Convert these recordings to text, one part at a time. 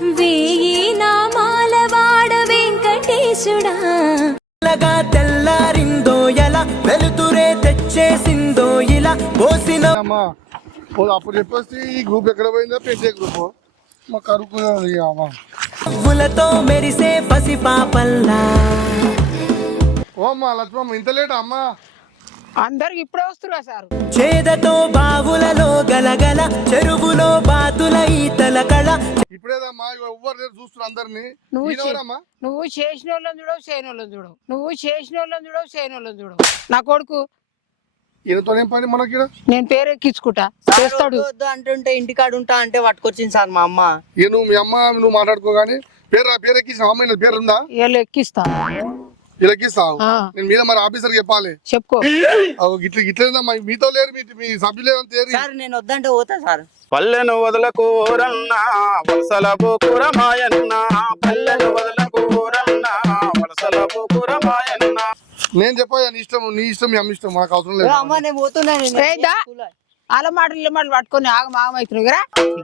వేయి నామాల వాడ వెంకటేశుడా తెల్లారిందో ఎలా వెలుతురే తెచ్చేసిందో ఇలా పోసిన అప్పుడు చెప్పేసి ఈ గ్రూప్ ఎక్కడ పోయిందో పెద్ద గ్రూప్ మా కరుకులతో మెరిసే పసి పాపల్లా ఓ అమ్మా లక్ష్మమ్మ ఇంత లేట్ అమ్మా అందరికి ఇప్పుడే వస్తున్నా సార్. చేదతో బావులలో గలగల చెరువులో బాతుల ఈతల కళ ఇప్పుడేదమ్మా ఎవ్వరు చూస్తున్నారు అందరినీ. నువ్వు చేసిన వాళ్ళని చూడవు చేయని వాళ్ళని చూడవు నువ్వు చేసిన వాళ్ళని చూడవు చేయని వాళ్ళని చూడవు. నా కొడుకు ఈయనతో ఏం పని మనకి నేను పేరెక్కించుకుంటా చేస్తాడు అంటుంటే ఇంటికాడ ఉంటా అంటే పట్టుకొచ్చింది సార్ మా అమ్మ. నువ్వు మీ అమ్మ నువ్వు మాట్లాడుకో గానీ పేరు ఎక్కించిన అమ్మ పేరు ఉందా? వీళ్ళు ఎక్కిస్తా ఎక్కిస్తావు నేను మీద మరి ఆఫీసర్ చెప్పాలి చెప్పుకో. ఇట్లా మీతో లేరు మీ సభ్యులు సార్ నేను వద్దంటే పోతా సార్. పల్లెను వదలకూరన్నా వలసల పోకురమాయన్నా పల్లెను వదలకూరన్నా వలసల పోకురమాయన్నా. నేను చెప్పా నీ ఇష్టం మీ అమ్మ ఇష్టం మాకు అవసరం లేదు. అమ్మ నేను పోతున్నా అలా మాటలు ఇళ్ళ మాటలు పట్టుకొని ఆగమాగమవుతున్నావు కదా.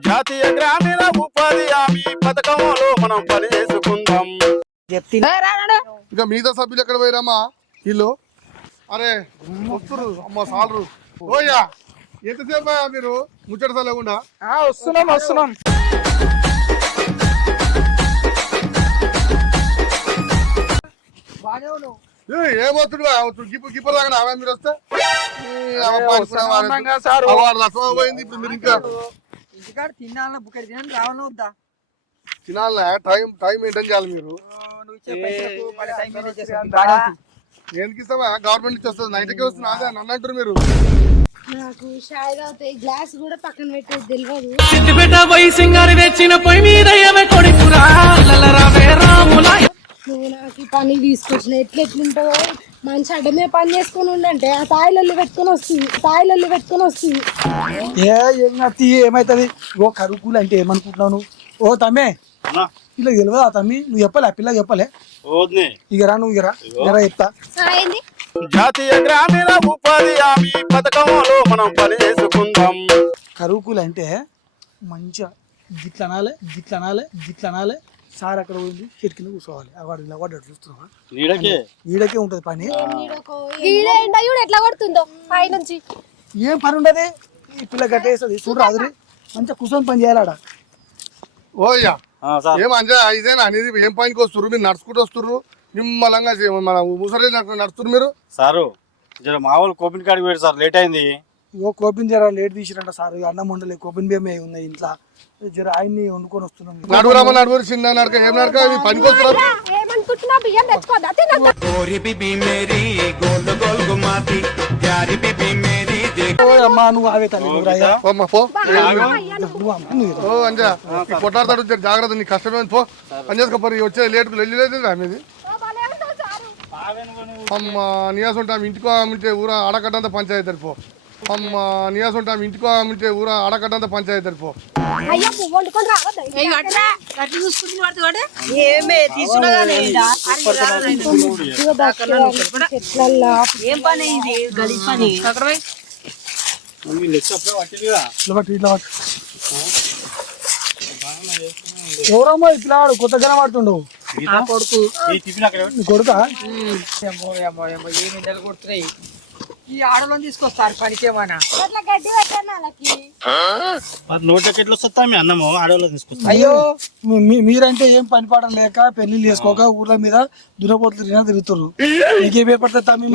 జాతీయ గ్రామీణ ఉపాధి హామీ పథకంలో మనం పని చేసుకుందాం. ఇంకా మిగతా సభ్యులు ఎక్కడ పోయిరమ్మా వీళ్ళు? అరే వస్తురు అమ్మ సాలరు. ఓయ్యా ఎంతసేపు మీరు ముచ్చట లేకుండా వస్తున్నాం ఏమవుతుడు గిప్పుడు లాగా ఆమె మీరు వస్తే పోయింది. ఇప్పుడు మీరు ఇంకా తినాలా? టైం మెయింటైన్ చేయాలి మీరు. ఎందుకు ఇస్తావా? గవర్నమెంట్ నుంచి వస్తుంది నైట్కి వస్తుంది అదే నన్ను అంటారు మీరు. నాకు షాయ్ తాగుతాయి గ్లాస్ కూడా పక్కన పెట్టేది తెలియదు. నువ్వు నాకు పని తీసుకొచ్చిన ఎట్లుంటుందో మంచి అడ్డమే పని చేసుకుని ఉండంటే ఆ తాయిలల్లి పెట్టుకొని వస్తుంది ఏమైతుంది? ఓ కరుకులు అంటే ఏమనుకుంటున్నావు? ఓ తమ్మే ఇలా తెలియదా తమ్మి? నువ్వు చెప్పలే ఆ పిల్లకి చెప్పలే? ఇగరా నువ్వు ఇగరా చెప్తా. జాతీయ గ్రామీణ ఉపాధి హామీ పథకంలో మనం పని చేసుకుందాం. కరుకులు అంటే మంచిగా గిట్లనాలే సార్ అక్కడ పోయింది చెట్టు కింద కూర్చోవాలి. అవాడు ఇలా వాడు చూస్తున్నావా? వీడకే ఉంటది పని. ఎట్లా పడుతుందో పైనుంచి ఏం పని ఉండదు. ఈ పిల్ల గట్టేస్తుంది చూడరా అదురు మంచిగా కూర్చొని పని చేయాలడా. ఓయ్యా ఏం అంజా ఇదేనా అనేది? ఏం పనికి వస్తుర్రు మీరు? నడుచుకుంటూ వస్తుర్రు నిమ్మలంగా మన ముసలి నడుస్తున్నారు మీరు. సారు మా వాళ్ళు కోపిన్ కాడికి పోయారు సార్, లేట్ అయింది. కోపిన్ జర లేట్ తీసిరంట సార్. అన్నం వండలే కోపిన్ బియ్యమే ఉన్నాయి ఇంట్లో. జర ఆయన్ని వండుకొని వస్తున్నాం. నడువురు చిన్న నడక ఏం నడక పనికి వస్తున్నారు. అమ్మా నువ్వు ఆవే తల్లి కొట్లాడతాడు జాగ్రత్త. నీ కష్టమే పో పని చేసుకోపోయి వచ్చే లేట్ వెళ్ళలేదు అనేది. అమ్మ నియాసం ఉంటే ఆమె ఇంటికో ఆమె ఊర ఆడకడ్డంత పంచాయతీ పో. అమ్మ నియాసం ఉంటే ఆమె ఇంటికో ఆమె ఊర ఆడకడ్డంత పంచాయతీ పో. ఎవరమ్మా ఈ పిల్లాడు కొత్త జనం ఆడుతుండవు? కొడుకా కొడుతున్నాయి. ఈ ఆడలోని తీసుకొస్తారు పనికేమన్నా. నోట్లకి వస్తా మీ అన్నము ఆడవాళ్ళు తీసుకొస్తా. అయ్యో మీరంటే ఏం పని పాడడం లేక పెళ్లిళ్ళు చేసుకోక ఊర్ల మీద దురపోతులు తిరుగుతారు. నీకేం ఏర్పడుతుంది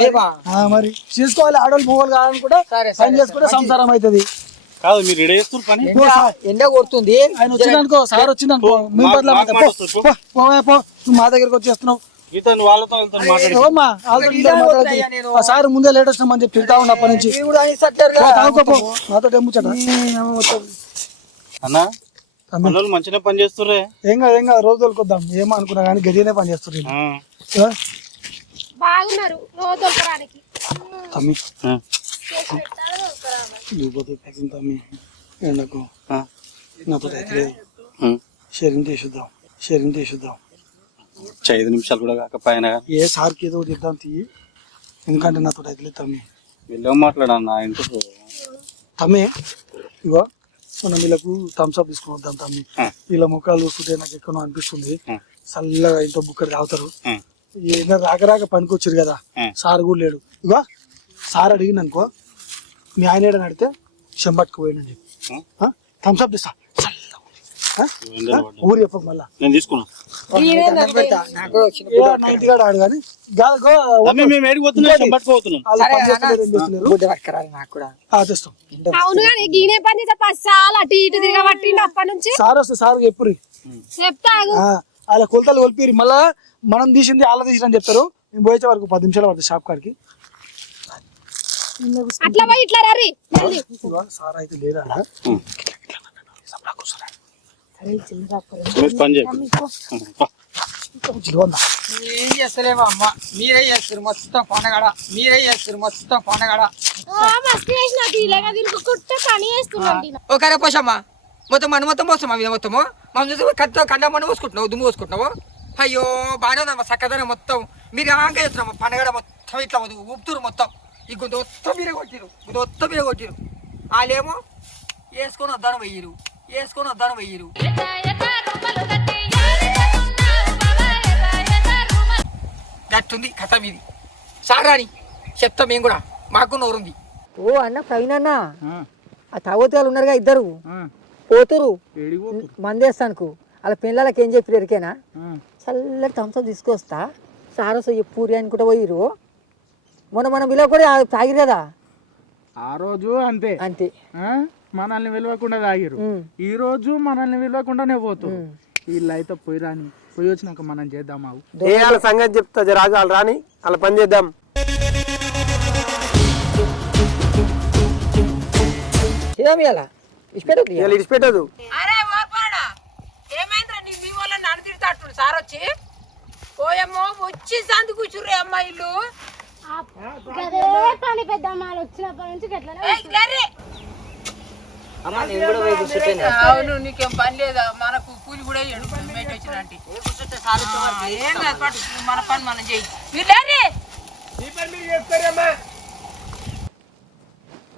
మరి చేసుకోవాలి. ఆడవాళ్ళు మొగలు కావాలని కూడా పని చేసుకుంటే సంసారం అవుతుంది. కాదు మీరు రెడీ చేస్తారు పని. ఎండ కొడుతుంది. ఆయన వచ్చిందనుకో సార్ వచ్చిందనుకో మేము మా దగ్గరకు వచ్చేస్తున్నావు. సార్ ముందే లేట్ వస్తామని చెప్పి తిడతా ఉన్నా అప్పటి నుంచి. నాతో ముచ్చట అన్నా మంచిగా పని చేస్తుర్రే. ఏం కాదు రోజు తోలుకొద్దాం. ఏమో అనుకున్నా కానీ గడియనే పని చేస్తారు. ఎండకు నాతో షేరింగ్ చేసిద్దాం. 5 నిమిషాలు కూడా కాకపోయినా ఏ సార్కి ఏదో చెప్దాం తీయి. ఎందుకంటే నాతో అయితే తమ్మి వెళ్ళాం మాట్లాడన్నా ఇంటికి. తమ్మి ఇగో మనం వీళ్ళకు థమ్స్ అప్ తీసుకుని వద్దాం తమ్మి. వీళ్ళ ముఖాలు చూస్తుంటే నాకు ఎక్కడో అనిపిస్తుంది. చల్లగా ఇంత బుక్కడి తాగుతారు. ఏదో రాక పనికి వచ్చారు కదా, సార్ కూడా లేడు. ఇగో సార్ అడిగింది అనుకో, మీ ఆయన ఏడని అడిగితే చెంబట్టుకు పోయిందని చెప్పి థమ్స్ అప్ తీస్తా. ఊరు చెప్పక మళ్ళా ఆడు కానీ అవును కానీ గీనే పని చేసే 10 సార్లు అటు ఇటు తిరగబట్టి అప్పటి నుంచి సార్ వస్తే సార్ చెప్పురి, చెప్తాను అలా కొలతలు కొలిపిరి. మళ్ళా మనం తీసింది అలా తీసిన అని చెప్తారు. మేము పోయే వరకు 10 నిమిషాలు పడుతుంది షాప్ కాడికి. అట్లా పోయి ఇట్లా రీ సార్ అయితే లేదా ఏం చేస్తలేమో అమ్మ, మీరే చేస్తారు మొత్తం పండగడ, మీరే చేస్తారు మొత్తం పండగడ. ఒకరే పోసమ్మా మొత్తం మన మొత్తం పోస్తామా మీద మొత్తము మనం చూసి కండ మనం పోసుకుంటున్నావు, దుమ్ము పోసుకుంటున్నావు. అయ్యో బాగానే ఉందమ్మా చక్కదనం మొత్తం. మీరు ఆంక చేస్తున్నామ్మా పండగడ మొత్తం ఇట్లా ఊపుతురు మొత్తం. ఈ గుంత మొత్తం మీరే కొట్టిరు, గుంత మొత్తం మీరే కొట్టిరు. వాళ్ళేమో వేసుకొని వద్దాను వెయ్యిరు, వేసుకొని వద్దాను వెయ్యిరు. గట్టుంది కథ మీది. సారాని చెప్తాం మేము కూడా, మాకు నోరుంది. ఓ అన్న ప్రవీణ్ అన్న, ఆ తాగోతులు ఉన్నారుగా ఇద్దరు పోతురు మందేస్తానుకు. వాళ్ళ పిల్లలకి ఏం చెప్పి ఎరికేనా, చల్లటి థమ్స్అప్ తీసుకొస్తా సార్ వస్తా పూరి అనుకుంటా పోయిరు. మొన్న మనం విలువ కూడా తాగిరు కదా ఆ రోజు అంతే అంతే, మనల్ని విలువకుండా తాగిరు. ఈ రోజు మనల్ని విలువకుండానే పోతారు. వీళ్ళు అయితే పోయి రాని, పోయి వచ్చినాక మనం చేద్దాం. వాళ్ళ సంగతి చెప్తా రాజు, వాళ్ళు రాని వాళ్ళ పని చేద్దాం. ఇడిచిపెట్టదు. ఏమైందిరా నీ మీ వల్ల నన్ను తిడతాడు సార్ వచ్చి. పోయేమో వచ్చి సందు కూర్చుర్రే అమ్మాయిలు. పని పెద్ద అమ్మాయిలు వచ్చినప్పటి నుంచి అవును నీకేం పని లేదా, మనకు కూలి కూడా మేట వచ్చినట్టు ఏం కాదు, పట్టు మన పని మనం చెయ్యి.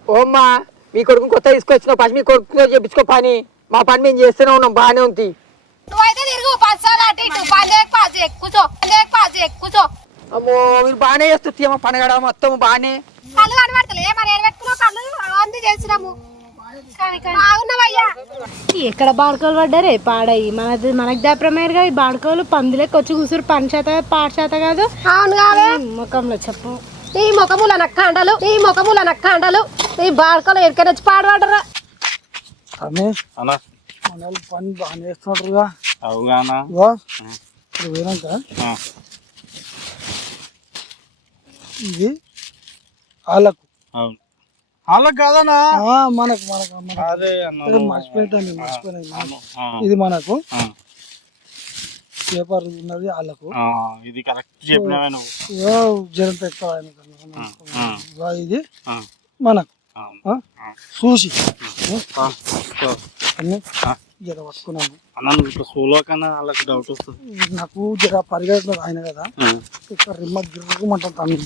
ఓమ్మా మీ కొడుకు కొత్త తీసుకొచ్చినావు, ఫస్ట్ మీ కొడుకు చెప్పించుకో పని. మా పని మేము చేస్తూనే ఉన్నాం, బాగానే ఉంది. నువ్వైతే తిరుగు 10 సార్లు అటు ఇటు కూర్చో. అమ్మో మీరు బాగానే చేస్తుంది మా పండగ మొత్తం బాగానే. కళ్ళు కనబడతలే మరి ఏడబెట్టుకున్నావు, కళ్ళు అంది చేసినాము. ఎక్కడ బాడుకోలు పడ్డారే పాడయి, మనకు దాప్రమేరుగా ఈ బాడుకోలు పందులకి వచ్చి కూసురు. పని చేత పాట చేత కాదు. అవును కాదు ముఖంలో చెప్పు, నీ ముఖముల నక్క అండలు, నీ ముఖముల నక్క అండలు, నీ బాడుకోలు ఎక్కడికి వచ్చి పాడబడరా. పని బాగా చేస్తున్నట్టుగా పోయినాక ఇది వాళ్ళకు వాళ్ళకి కాదనా, మనకు మర్చిపోయినా. ఇది మనకు పేపర్ ఉన్నది వాళ్ళకు. ఇది కరెక్ట్ చెప్పినావే నువ్వు. జరంత ఎక్కువ ఇది మనకు చూసి అన్ని జర పట్టుకున్నాను. డౌట్ వస్తుంది నాకు జర పరిగెత్తలేదు ఆయన కదా, రిమ్మ గిర్రమంటాం తమ్మి.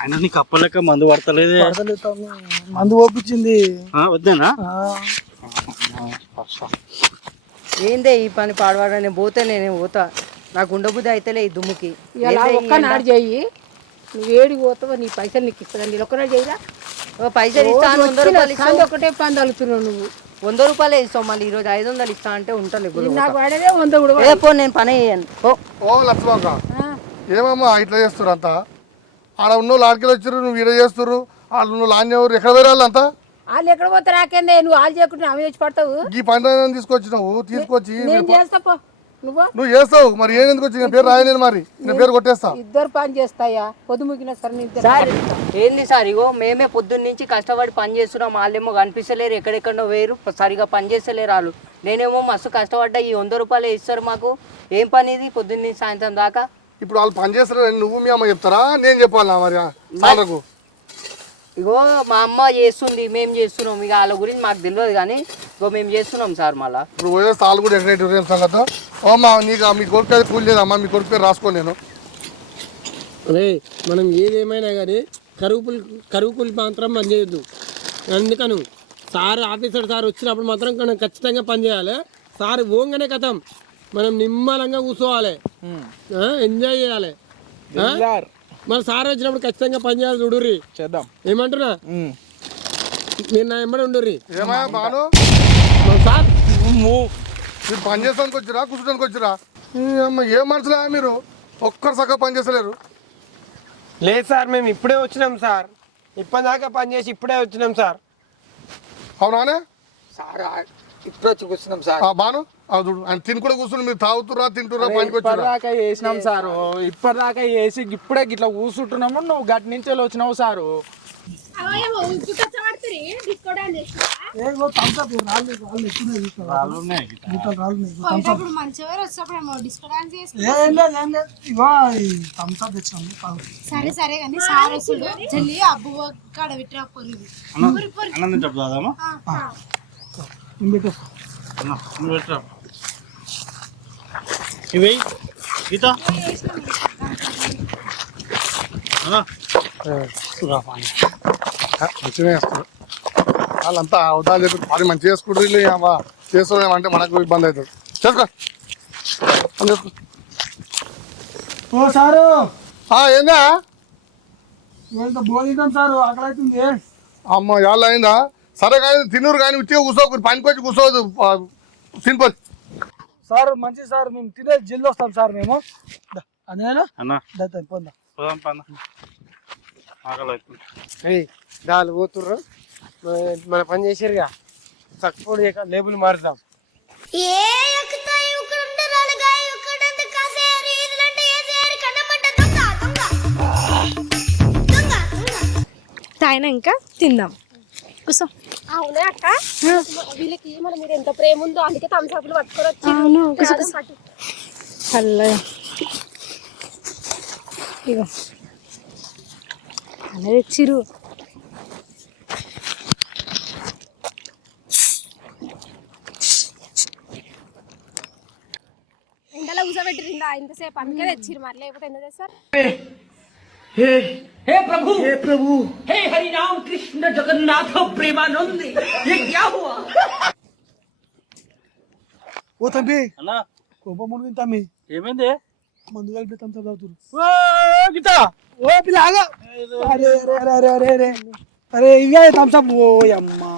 ఆయన నీకు అప్పలేక మందు పడతలేదు. మందు ఓపించింది వద్దేనా. ఏందే ఈ పని పాడవాడ, నేను పోతే నేను పోతా. నాకు ఉండబుద్ధి అయితేలే ఈ దుమ్ముకి. ఇలా ఒక్కనాడు చెయ్యి, నువ్వు ఏడికి పోతావో నీ పైసలు నీకు ఇస్తుందండి. నేను ఒక్కనాడు చెయ్యిరా. పైసలు ఇస్తాను, 100 రూపాయలు ఇస్తాను. ఒకటే పని తలుతున్నావు నువ్వు. 100 రూపాయలే ఇస్తావు, మళ్ళీ ఈ రోజు 500 ఇస్తా అంటే ఉంటాను. నాకు వాడేదే 100 కూడా. పో నేను పని చేయను. ఓ లక్ష్మక్క, ఏమమ్మా ఇట్లా చేస్తున్నారు అంతా? ఆడ ఉన్న వాళ్ళు ఆడికెళ్ళి వచ్చారు, నువ్వు ఈడ చేస్తున్నారు. వాళ్ళు నువ్వు లాంజెవరు ఎక్కడ పోయారు వాళ్ళంతా? వాళ్ళు ఎక్కడ పోతే నాకేందే, నువ్వు వాళ్ళు చేయకుండా అవి వచ్చి పడతావు. ఈ పండుగ తీసుకొచ్చినావు, తీసుకొచ్చి నువ్వు చేస్తావు. మరి ఏం ఎందుకు వచ్చి పేరు రాయలేను, మరి నేను పేరు కొట్టేస్తా. ఇద్దరు పని చేస్తాయా పొద్దుముగిన సార్? ఏంది సార్, ఇగో మేమే పొద్దున్న నుంచి కష్టపడి పని చేస్తున్నాం. వాళ్ళేమో కనిపిస్తలేరు, ఎక్కడెక్కడో వేరు, సరిగా పని చేస్తలేరు వాళ్ళు. నేనేమో మస్తు కష్టపడ్డా, ఈ 100 రూపాయలే ఇస్తారు మాకు. ఏం పని ఇది పొద్దున్న నుంచి సాయంత్రం దాకా? ఇప్పుడు వాళ్ళు పని చేస్తారు, నువ్వు మీ అమ్మ చెప్తారా, నేను చెప్పాలా? మరి వాళ్ళకు ఇగో మా అమ్మ చేస్తుంది, మేము చేస్తున్నాం. ఇక వాళ్ళ గురించి మాకు తెలియదు కానీ ఇగో మేము చేస్తున్నాం సార్. మళ్ళీ ఇప్పుడు పోయే సార్లు కూడా ఎక్కడ సంగతి. అమ్మా నీకు మీ కొడుకు అయితే కూలి లేదమ్మా, మీ కొడుకు పేరు రాసుకోలేను. అరే మనం ఏదేమైనా కానీ కరువు కూలి మాత్రం పని చేయొద్దు. అందుకను సార్ ఆఫీసర్ సార్ వచ్చినప్పుడు మాత్రం మనం ఖచ్చితంగా పని చేయాలి. సార్ ఓంగానే కథం మనం నిమ్మలంగా కూర్చోవాలి, ఎంజాయ్ చేయాలి. మన సార్ వచ్చినప్పుడు ఖచ్చితంగా పని చేయాలి. చూడుర్రి చేద్దాం. ఏమంటున్నా మీరు నా ఎంబడి ఉండుర్రి. ఏమయ్యా బాను, సార్ మీరు పని చేస్తానికి వచ్చిరా కూర్చోడానికి వచ్చిరా? ఏం మనుషులా మీరు? ఒక్కరు సగం పని చేస్తలేరు. లేదు సార్, మేము ఇప్పుడే వచ్చినాం సార్. ఇప్పటిదాకా పని చేసి ఇప్పుడే వచ్చినాం సార్. అవునానే సార్ ఇప్పుడు వచ్చి కూర్చున్నాం సార్. బాను చూడు, ఆయన తిని కూడా కూర్చుని మీరు తాగుతురా తింటురా పనికి వచ్చిరా? ఇప్పటిదాకా వేసినాం సారు, ఇప్పటిదాకా వేసి ఇప్పుడే ఇట్లా కూర్చుంటున్నాము. నువ్వు గట్టి నుంచి వచ్చినావు సారు. సరే సరే కానీ సార్ వస్తుడు చెల్లి అబ్బు కాడ విట్రా పొరుగు ఇవి గీత మంచిగా వేస్తారు వాళ్ళంతా అవతాలు చెప్పి మరి మంచిగా చేసుకుంటారు. చేసుకున్నామంటే మనకు ఇబ్బంది అవుతుంది. చేసుకో పని చేసుకో. ఓ సారు ఏందా భోజనం సారు, ఆకలి అవుతుంది. అమ్మ వాళ్ళు అయిందా? సరే కానీ తిన్నూరు కానీ ఉట్టిగా కూర్చోకు, పనికి వచ్చి కూర్చోవద్దు, తినిపోదు. సార్ మంచి సార్, మేము తినే జిల్లు వస్తాం సార్ మేము. అదేనా పొందా దాని పోతుర్రు మన పని చేసారుగా, సక్పోడు లేబుల్ మారుదాం. తాయినా ఇంకా తిందాం. కూర్చో. అవునే అక్క, వీళ్ళకి మన మీద ఎంత ప్రేమ ఉందో అందుకే తమసాపులు పట్టుకోవచ్చు. చల్లగా ఇగో అలా తెచ్చిరు. ఎండలో కూర్చోబెట్టిరిందా ఇంతసేపు, అందుకే తెచ్చిరు. మరి లేకపోతే ఎందుకు తెస్తారు? ఓ తంబి కోపం ముందు తమ్మి ఏమైంది? మందు కలిపి తంతా తాగుతురు. ఓ పిల్ల ఆగా. అరే అరే అరే అరే అరే అరే ఇవే థమ్స్అప్. ఓ అమ్మా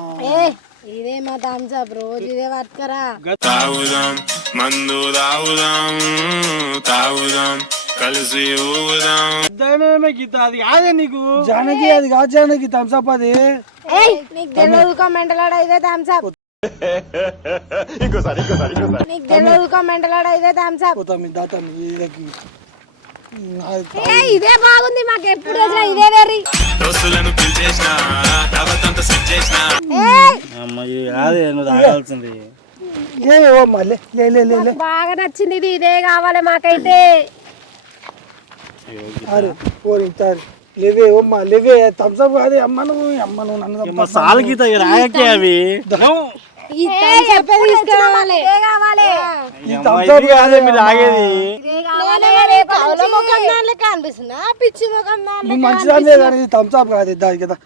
ఇదే మా థమ్స్అప్, రోజు ఇదే పట్టుకరా. తాగుదాం మందు తాగుదాం, తాగుదాం కలిసి ఊగుదాం. గీత అది కాదే నీకు జానకి, అది కాదు జానకి థమ్స్అప్ అది. నీకు తెలియదు కమెంటలాడ ఇదే థమ్స్అప్. నీకు తెలియదు కమెంటలాడ ఇదే థమ్స్అప్. పోతామి దాతామి వీళ్ళకి. ఇదే బాగుంది మాకు ఎప్పుడు వచ్చినా ఇదే వేరి. దోస్తులను పిలిచేసిన దావతంతా సెట్ చేసిన. అదే నువ్వు తాగాల్సింది. బాగా నచ్చింది ఇది, ఇదే కావాలి మాకైతే. అరే పోతారు లేవే ఓమ్మా లేవే థమ్స్అప్ కాదే అమ్మ నువ్వు, అమ్మ నువ్వు నన్ను సాల్ గీత రాయకే అవి. ఈ థమ్స్అప్ తీసుకురావాలి. ఇదే కావాలి. ఈ థమ్స్అప్ కాదే మీరు తాగేది. ఇదే కావాలి. కౌల ముఖం దానిలో కనిపిస్తుందా, పిచ్చి ముఖం దానిలో నువ్వు మంచిదానివే కానీ ఈ థమ్స్అప్ కాదు దాని కదా.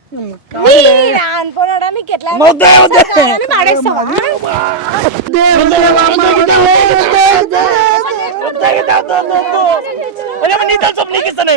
అనుకున్నాడా మీకు ఎట్లా నీ థమ్స్అప్ నీకు ఇస్తానే.